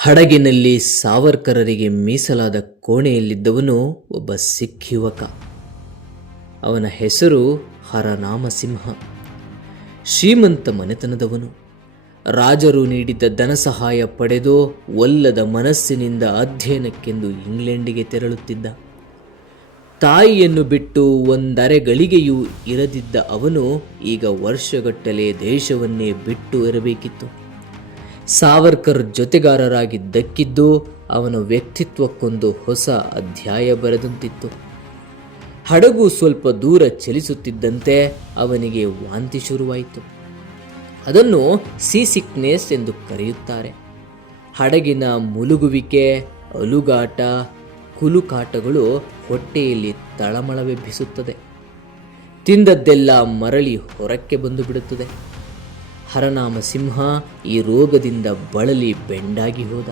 ಹಡಗಿನಲ್ಲಿ ಸಾವರ್ಕರರಿಗೆ ಮೀಸಲಾದ ಕೋಣೆಯಲ್ಲಿದ್ದವನು ಒಬ್ಬ ಸಿಖ್ ಯುವಕ ಅವನ ಹೆಸರು ಹರನಾಮಸಿಂಹ. ಶ್ರೀಮಂತ ಮನೆತನದವನು. ರಾಜರು ನೀಡಿದ್ದ ಧನ ಸಹಾಯ ಪಡೆದು ಒಲ್ಲದ ಮನಸ್ಸಿನಿಂದ ಅಧ್ಯಯನಕ್ಕೆಂದು ಇಂಗ್ಲೆಂಡಿಗೆ ತೆರಳುತ್ತಿದ್ದ. ತಾಯಿಯನ್ನು ಬಿಟ್ಟು ಒಂದರೆ ಗಳಿಗೆಯೂ ಇರದಿದ್ದ ಅವನು ಈಗ ವರ್ಷಗಟ್ಟಲೆ ದೇಶವನ್ನೇ ಬಿಟ್ಟು ಇರಬೇಕಿತ್ತು. ಸಾವರ್ಕರ್ ಜೊತೆಗಾರರಾಗಿ ದಕ್ಕಿದ್ದು ಅವನ ವ್ಯಕ್ತಿತ್ವಕ್ಕೊಂದು ಹೊಸ ಅಧ್ಯಾಯ ಬರೆದಂತಿತ್ತು. ಹಡಗು ಸ್ವಲ್ಪ ದೂರ ಚಲಿಸುತ್ತಿದ್ದಂತೆ ಅವನಿಗೆ ವಾಂತಿ ಶುರುವಾಯಿತು. ಅದನ್ನು ಸೀ ಸಿಕ್ನೆಸ್ ಎಂದು ಕರೆಯುತ್ತಾರೆ. ಹಡಗಿನ ಮುಲುಗುವಿಕೆ, ಅಲುಗಾಟ, ಕುಲುಕಾಟಗಳು ಹೊಟ್ಟೆಯಲ್ಲಿ ತಳಮಳವೆಬ್ಬಿಸುತ್ತದೆ. ತಿಂದದ್ದೆಲ್ಲ ಮರಳಿ ಹೊರಕ್ಕೆ ಬಂದು ಬಿಡುತ್ತದೆ ಹರನಾಮ ಸಿಂಹ ಈ ರೋಗದಿಂದ ಬಳಲಿ ಬೆಂಡಾಗಿ ಹೋದ.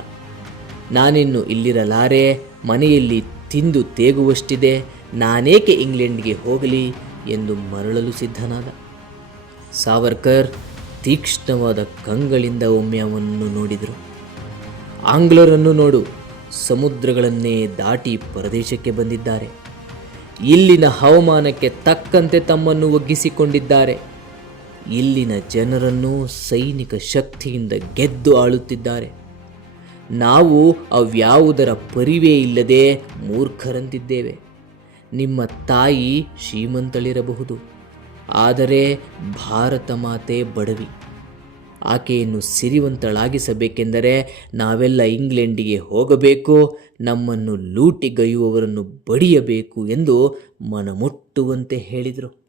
ನಾನಿನ್ನು ಇಲ್ಲಿರಲಾರೆ, ಮನೆಯಲ್ಲಿ ತಿಂದು ತೇಗುವಷ್ಟಿದೆ, ನಾನೇಕೆ ಇಂಗ್ಲೆಂಡ್ಗೆ ಹೋಗಲಿ ಎಂದು ಮರಳಲು ಸಿದ್ಧನಾದ. ಸಾವರ್ಕರ್ ತೀಕ್ಷ್ಣವಾದ ಕಂಗಳಿಂದ ಒಮ್ಮೆ ಅವನನ್ನು ನೋಡಿದರು. ಆಂಗ್ಲರನ್ನು ನೋಡು, ಸಮುದ್ರಗಳನ್ನೇ ದಾಟಿ ಪ್ರದೇಶಕ್ಕೆ ಬಂದಿದ್ದಾರೆ. ಇಲ್ಲಿನ ಹವಾಮಾನಕ್ಕೆ ತಕ್ಕಂತೆ ತಮ್ಮನ್ನು ಒಗ್ಗಿಸಿಕೊಂಡಿದ್ದಾರೆ. ಇಲ್ಲಿನ ಜನರನ್ನು ಸೈನಿಕ ಶಕ್ತಿಯಿಂದ ಗೆದ್ದು ಆಳುತ್ತಿದ್ದಾರೆ. ನಾವು ಅವ್ಯಾವುದರ ಪರಿವೇ ಇಲ್ಲದೆ ಮೂರ್ಖರಂತಿದ್ದೇವೆ. ನಿಮ್ಮ ತಾಯಿ ಶ್ರೀಮಂತಳಿರಬಹುದು. ಆದರೆ ಭಾರತ ಮಾತೆ ಬಡವಿ. ಆಕೆಯನ್ನು ಸಿರಿವಂತಳಾಗಿಸಬೇಕೆಂದರೆ ನಾವೆಲ್ಲ ಇಂಗ್ಲೆಂಡಿಗೆ ಹೋಗಬೇಕು, ನಮ್ಮನ್ನು ಲೂಟಿಗೈಯುವವರನ್ನು ಬಡಿಯಬೇಕು ಎಂದು ಮನಮುಟ್ಟುವಂತೆ ಹೇಳಿದರು.